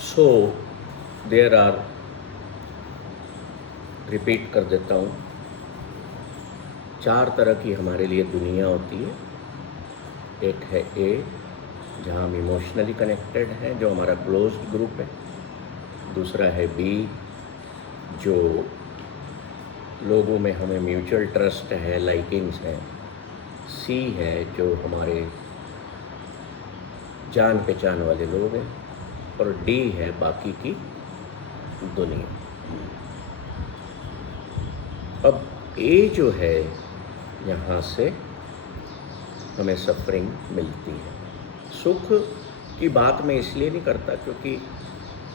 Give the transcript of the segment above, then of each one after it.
So there are, repeat कर देता हूँ, 4 तरह की हमारे लिए दुनिया होती है। एक है ए, जहाँ हम इमोशनली कनेक्टेड हैं, जो हमारा क्लोज्ड ग्रुप है। दूसरा है बी, जो लोगों में हमें म्यूचुअल ट्रस्ट है, लाइकिंग्स हैं। सी है जो हमारे जान पहचान वाले लोग हैं। और डी है बाकी की दुनिया। अब ए जो है, यहाँ से हमें सफरिंग मिलती है। सुख की बात मैं इसलिए नहीं करता क्योंकि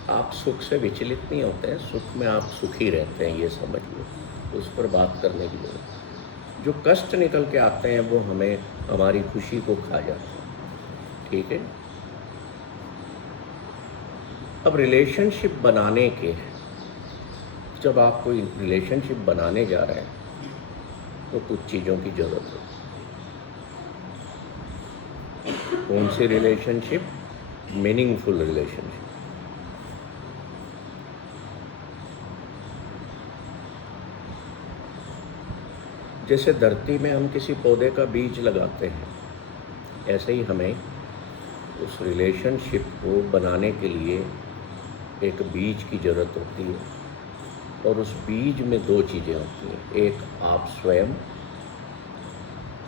आप सुख से विचलित नहीं होते हैं, सुख में आप सुखी रहते हैं, ये समझ लो। उस पर बात करने की जरूरत। जो कष्ट निकल के आते हैं वो हमें, हमारी खुशी को खा जाते हैं। ठीक है। अब रिलेशनशिप बनाने के, जब आप कोई रिलेशनशिप बनाने जा रहे हैं तो कुछ चीज़ों की ज़रूरत है। कौन सी रिलेशनशिप? Meaningful relationship. जैसे धरती में हम किसी पौधे का बीज लगाते हैं, ऐसे ही हमें उस रिलेशनशिप को बनाने के लिए एक बीज की ज़रूरत होती है। और उस बीज में 2 चीज़ें होती हैं, एक आप स्वयं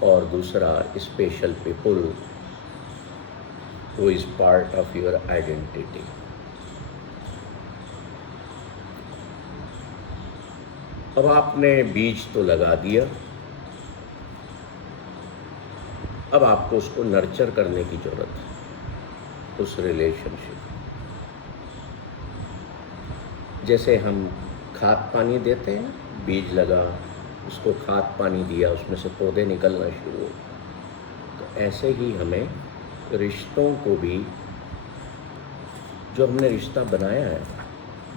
और दूसरा special people who is part of your identity. अब आपने बीज तो लगा दिया, अब आपको उसको नर्चर करने की ज़रूरत है, उस रिलेशनशिप। जैसे हम खाद पानी देते हैं, बीज लगा, उसको खाद पानी दिया, उसमें से पौधे निकलना शुरू हो। तो ऐसे ही हमें रिश्तों को भी, जो हमने रिश्ता बनाया है,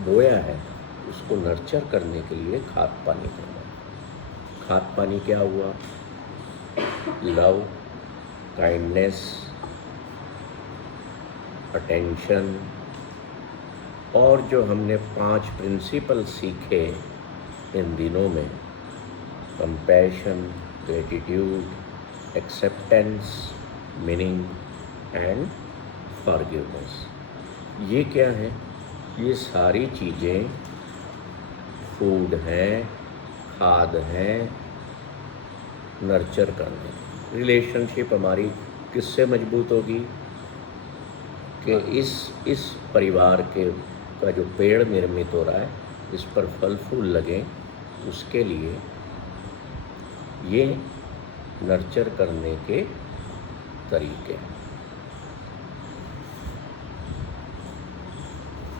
बोया है, उसको नर्चर करने के लिए खाद पानी करना है। खाद पानी क्या हुआ? लव, काइंडनेस, अटेंशन, और जो हमने 5 प्रिंसिपल सीखे इन दिनों में, compassion, gratitude, acceptance, meaning and forgiveness. ये क्या है? ये सारी चीज़ें फूड हैं, खाद हैं नर्चर करने। रिलेशनशिप हमारी किससे मजबूत होगी? कि इस परिवार के का जो पेड़ निर्मित हो रहा है, इस पर फल फूल लगें, उसके लिए ये नर्चर करने के तरीके हैं।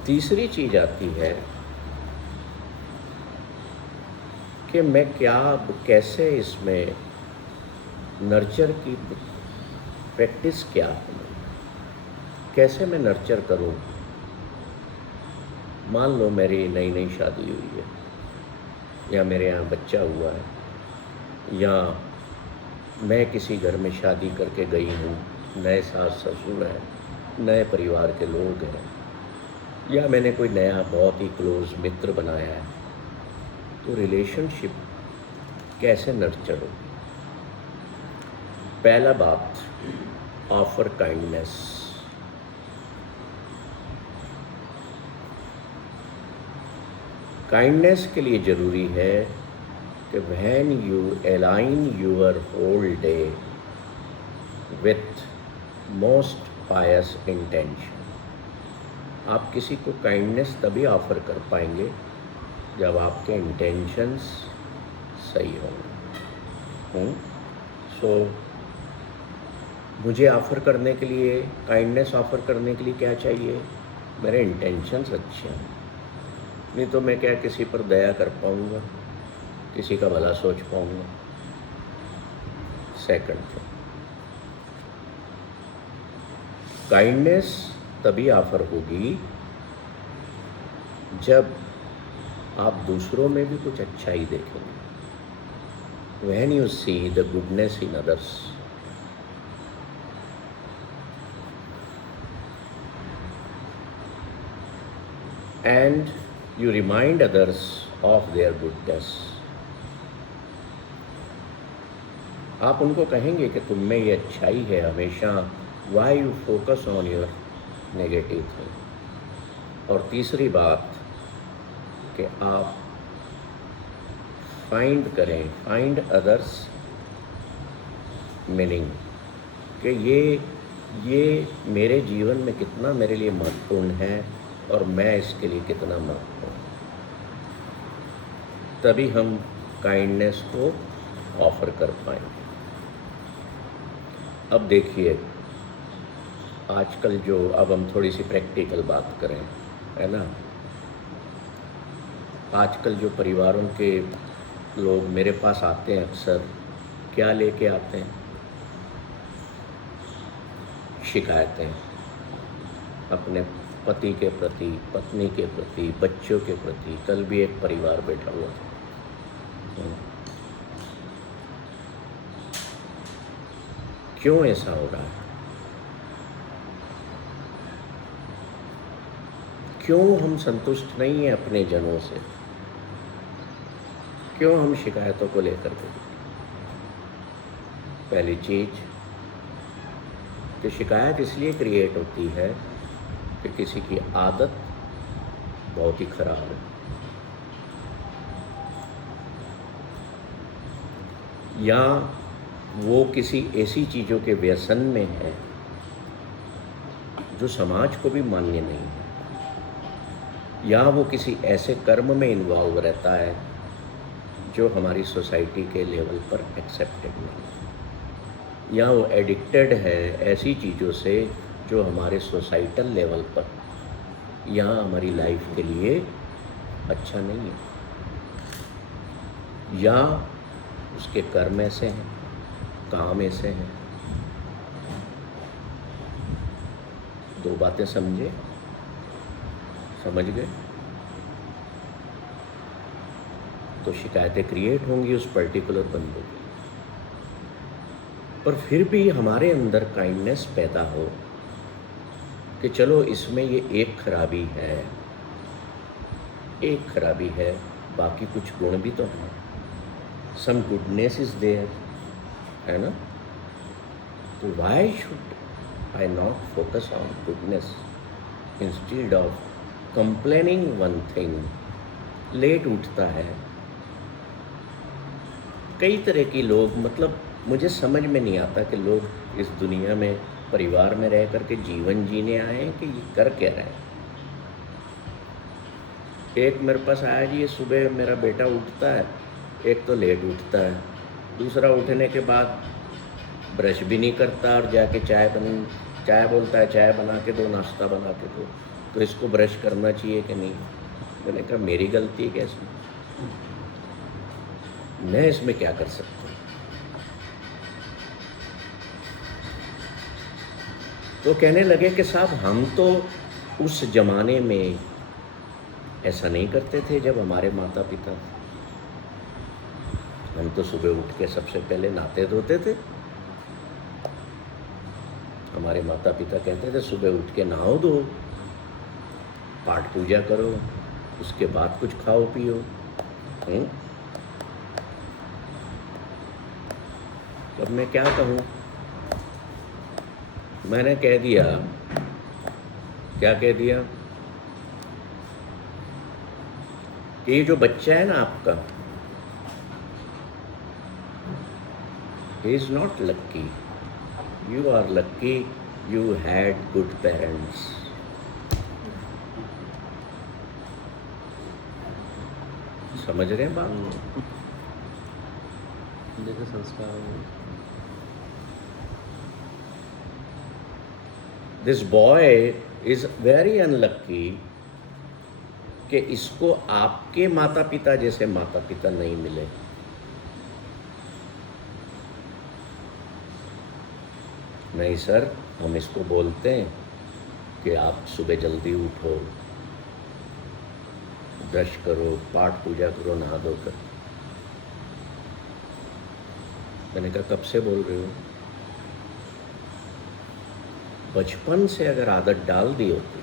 तीसरी चीज़ आती है कि मैं कैसे इसमें नर्चर की प्रैक्टिस क्या है, कैसे मैं नर्चर करूं। मान लो मेरी नई नई शादी हुई है, या मेरे यहाँ बच्चा हुआ है, या मैं किसी घर में शादी करके गई हूँ, नए सास ससुर हैं, नए परिवार के लोग हैं, या मैंने कोई नया बहुत ही क्लोज मित्र बनाया है। तो रिलेशनशिप कैसे नर्चर होगी? पहला बात, ऑफर काइंडनेस। काइंडनेस के लिए ज़रूरी है कि when you align your whole day with most pious intention, आप किसी को काइंडनेस तभी ऑफ़र कर पाएंगे जब आपके इंटेंशंस सही होंगे। सो मुझे ऑफ़र करने के लिए, काइंडनेस ऑफ़र करने के लिए क्या चाहिए? मेरे इंटेंशंस अच्छे हैं। नहीं तो मैं क्या किसी पर दया कर पाऊँगा, किसी का भला सोच पाऊँगा? सेकंड थिंग, काइंडनेस तभी ऑफ़र होगी जब आप दूसरों में भी कुछ अच्छाई देखेंगे। When you see the goodness in others, and you remind others of their goodness. आप उनको कहेंगे कि तुम में ये अच्छाई है हमेशा, why you focus on your negative thing. और तीसरी बात कि आप फाइंड अदर्स मीनिंग, कि ये मेरे जीवन में कितना मेरे लिए महत्वपूर्ण है और मैं इसके लिए कितना महत्वपूर्ण, तभी हम काइंडनेस को ऑफर कर पाएंगे। अब देखिए, आजकल जो, अब हम थोड़ी सी प्रैक्टिकल बात करें, है ना, आजकल जो परिवारों के लोग मेरे पास आते हैं अक्सर, क्या लेके आते हैं? शिकायतें अपने पति के प्रति, पत्नी के प्रति, बच्चों के प्रति। कल भी एक परिवार बैठा हुआ था। क्यों ऐसा हो रहा है? क्यों हम संतुष्ट नहीं हैं अपने जनों से? क्यों हम शिकायतों को लेकर के? पहली चीज कि शिकायत इसलिए क्रिएट होती है कि किसी की आदत बहुत ही खराब है, या वो किसी ऐसी चीज़ों के व्यसन में है जो समाज को भी मान्य नहीं है, या वो किसी ऐसे कर्म में इन्वॉल्व रहता है जो हमारी सोसाइटी के लेवल पर एक्सेप्टेड नहीं है, या वो एडिक्टेड है ऐसी चीज़ों से जो हमारे सोसाइटल लेवल पर या हमारी लाइफ के लिए अच्छा नहीं है, या उसके कर्म ऐसे हैं, काम ऐसे हैं। दो बातें समझ गए? तो शिकायतें क्रिएट होंगी उस पर्टिकुलर बंदे की, पर फिर भी हमारे अंदर काइंडनेस पैदा हो कि चलो इसमें ये एक खराबी है, बाकी कुछ गुण भी तो हैं, सम गुडनेस इज देयर, है ना? तो why should I not focus on goodness instead of complaining one thing? Late उठता है, कई तरह की लोग, मतलब मुझे समझ में नहीं आता कि लोग इस दुनिया में परिवार में रह करके जीवन जीने आए हैं कि ये कर क्या रहे हैं। एक मेरे पास आया जी, ये सुबह मेरा बेटा उठता है, एक तो लेट उठता है, दूसरा उठने के बाद ब्रश भी नहीं करता और जाके चाय बोलता है चाय बना के दो, नाश्ता बना के दो, तो इसको ब्रश करना चाहिए कि नहीं? मैंने कहा मेरी गलती है क्या इसमें? मैं इसमें क्या कर सकता हूँ? तो कहने लगे कि साहब हम तो उस ज़माने में ऐसा नहीं करते थे जब हमारे माता पिता, हम तो सुबह उठ के सबसे पहले नहाते धोते थे। हमारे माता पिता कहते थे सुबह उठ के नहाओ धो, पाठ पूजा करो, उसके बाद कुछ खाओ पियो। अब मैं क्या कहूँ? मैंने कह दिया, क्या कह दिया कि ये जो बच्चा है ना आपका, he is not lucky, you are lucky you had good parents. समझ रहे हैं बात? जैसे संस्कार This boy is very unlucky कि इसको आपके माता पिता जैसे माता पिता नहीं मिले। नहीं सर, हम इसको बोलते हैं कि आप सुबह जल्दी उठो, ब्रश करो, पाठ पूजा करो, नहा धो कर। मैंने कहा कब से बोल रहे हो? बचपन से अगर आदत डाल दी होती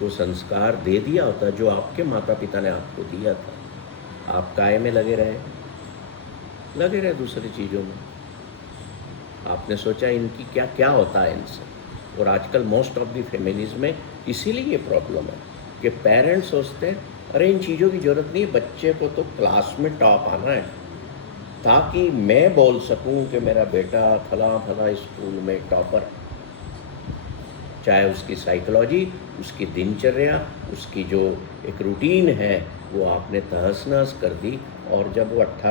वो संस्कार दे दिया होता जो आपके माता पिता ने आपको दिया था, आप काय में लगे रहे दूसरी चीज़ों में। आपने सोचा इनकी क्या क्या होता है इनसे। और आजकल मोस्ट ऑफ द फेमिनीज़ में इसीलिए ये प्रॉब्लम है कि पेरेंट्स सोचते हैं अरे इन चीज़ों की ज़रूरत नहीं, बच्चे को तो क्लास में टॉप आना है ताकि मैं बोल सकूं कि मेरा बेटा फला फला स्कूल में टॉपर। चाहे उसकी साइकोलॉजी, उसकी दिनचर्या, उसकी जो एक रूटीन है वो आपने तहस नहस कर दी। और जब वो 18